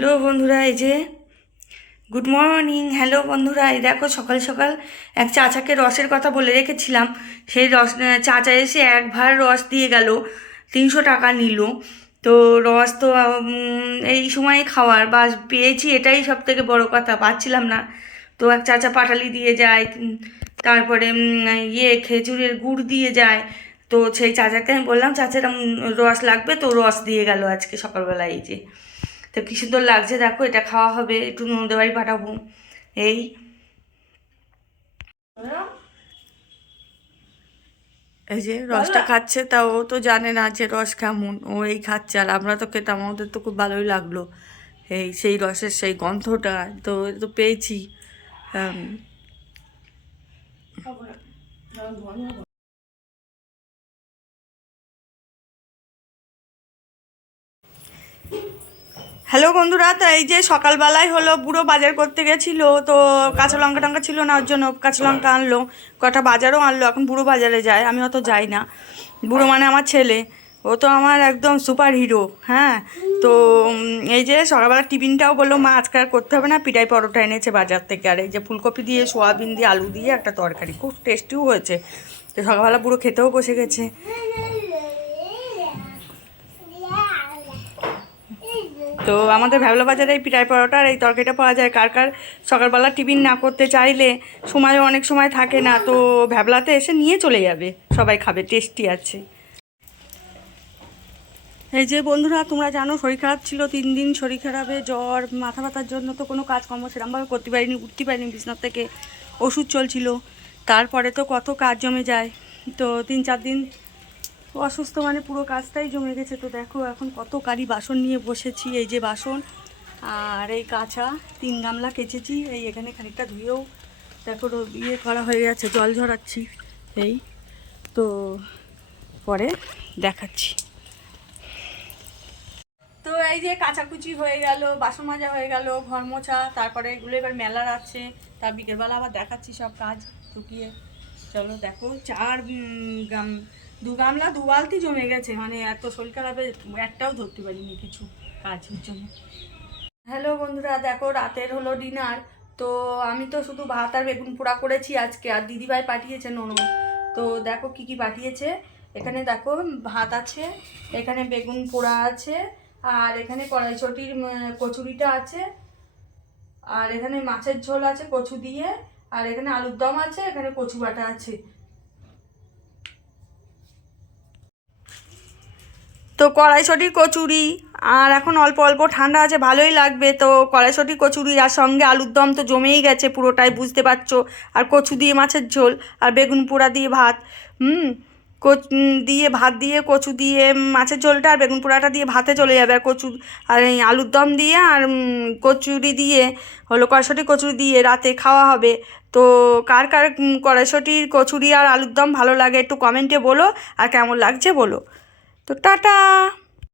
Hello বন্ধুরা, এই যে গুড মর্নিং। হ্যালো বন্ধুরা, এই দেখো সকাল সকাল এক চাচাকে রসের কথা বলে রেখেছিলাম। সেই রস চাচা এসে এক ভার রস দিয়ে গেল, 300 টাকা নিল। তো রস তো এই সময় খাওয়ার বাস পেয়েছি, এটাই সব থেকে বড় কথা, পাচ্ছিলাম না। তো এক চাচা পাটালি দিয়ে যায়, তারপরে খেজুরের গুড় দিয়ে যায়। তো সেই চাচাকে আমি বললাম, চাচার রস লাগবে, তো রস দিয়ে গেল আজকে সকালবেলায়। এই যে তো কি সুন্দর লাগছে দেখো, এটা খাওয়া হবে, একটু ননদের বাড়ি পাঠাবো। এই এই যে রসটা খাচ্ছে, তা ও তো জানে না যে রস কেমন, ও এই খাচ্ছে। আর আমরা তো খেতাম, আমাদের তো খুব ভালোই লাগলো। এই সেই রসের সেই গন্ধটা তো তো পেয়েছি। হ্যালো বন্ধুরা, তো এই যে সকালবেলায় হলো বুড়ো বাজার করতে গেছিলো, তো কাঁচা লঙ্কা টঙ্কা ছিল না, ওর জন্য কাঁচা লঙ্কা আনলো, কটা বাজারও আনলো। এখন বুড়ো বাজারে যায়, আমি অত যাই না। বুড়ো মানে আমার ছেলে, ও তো আমার একদম সুপার হিরো। হ্যাঁ, তো এই যে সকালবেলা টিফিনটাও বললো মা আজকে আর করতে হবে না, পিঠাই পরোটা এনেছে বাজার থেকে। আর এই যে ফুলকপি দিয়ে সোয়াবিন দিয়ে আলু দিয়ে একটা তরকারি, খুব টেস্টিও হয়েছে। তো সকালবেলা বুড়ো খেতেও বসে গেছে। তো আমাদের ভ্যাবলা বাজারে এই পিঠাই পরোটা আর এই তরকারিটা পাওয়া যায়। কার কার সকালবেলা টিফিন না করতে চাইলে, সময়ও অনেক সময় থাকে না, তো ভ্যাবলাতে এসে নিয়ে চলে যাবে, সবাই খাবে, টেস্টি আছে। এই যে বন্ধুরা, তোমরা জানো শরীর খারাপ ছিল, 3 দিন শরীর খারাপে জ্বর, মাথা ব্যথার জন্য তো কোনো কাজকর্ম সেরকমভাবে করতে পারিনি, উঠতে পারিনি বিছানার থেকে, ওষুধ চলছিল। তারপরে তো কত কাজ জমে যায়, তো 3-4 দিন অসুস্থ মানে পুরো কাজটাই জমে গেছে। তো দেখো এখন কত কারি বাসন নিয়ে বসেছি, এই যে বাসন আর এই কাঁচা 3 গামলা কেচেছি। এই এখানে খানিকটা ধুয়েও দেখো করা হয়ে গেছে, জল ঝরাচ্ছি। এই তো পরে দেখাচ্ছি। তো এই যে কাচাকুচি হয়ে গেল, বাসন মাজা হয়ে গেল, ঘর মোছা, তারপরে এগুলো এবার মেলার আছে, তার বিকেলবেলা আবার দেখাচ্ছি সব কাজ চুকিয়ে। চলো দেখো, 2 গামলা 2 বালতি জমে গেছে, মানে এত শরীর খারাপে একটাও ধরতে পারিনি কিছু কাজের জন্য। হ্যালো বন্ধুরা, দেখো রাতের হলো ডিনার। তো আমি তো শুধু ভাত আর বেগুন পোড়া করেছি আজকে, আর দিদিভাই পাঠিয়েছে ননদ। তো দেখো কি কি পাঠিয়েছে। এখানে দেখো ভাত আছে, এখানে বেগুন পোড়া আছে, আর এখানে কড়াইশুঁটির কচুরিটা আছে, আর এখানে মাছের ঝোল আছে কচু দিয়ে, আর এখানে আলুর দম আছে, এখানে কচু বাটা আছে। তো কড়াইশুঁটির কচুরি, আর এখন অল্প অল্প ঠান্ডা আছে, ভালোই লাগবে। তো কড়াইশুঁটির কচুরি আর সঙ্গে আলুর দম তো জমেই গেছে পুরোটাই, বুঝতে পারছো। আর কচু দিয়ে মাছের ঝোল, আর বেগুন পোড়া দিয়ে ভাত। দিয়ে ভাত দিয়ে কচু দিয়ে মাছের ঝোলটা আর বেগুন পোড়াটা দিয়ে ভাতে চলে যাবে। আর কচু আর এই আলুর দম দিয়ে আর কচুরি দিয়ে হলো, কড়াইশুঁটির কচুরি দিয়ে রাতে খাওয়া হবে। তো কার কার কড়াইশুঁটির কচুরি আর আলুর দম ভালো লাগে একটু কমেন্টে বলো, আর কেমন লাগছে বলো। তো টাটা।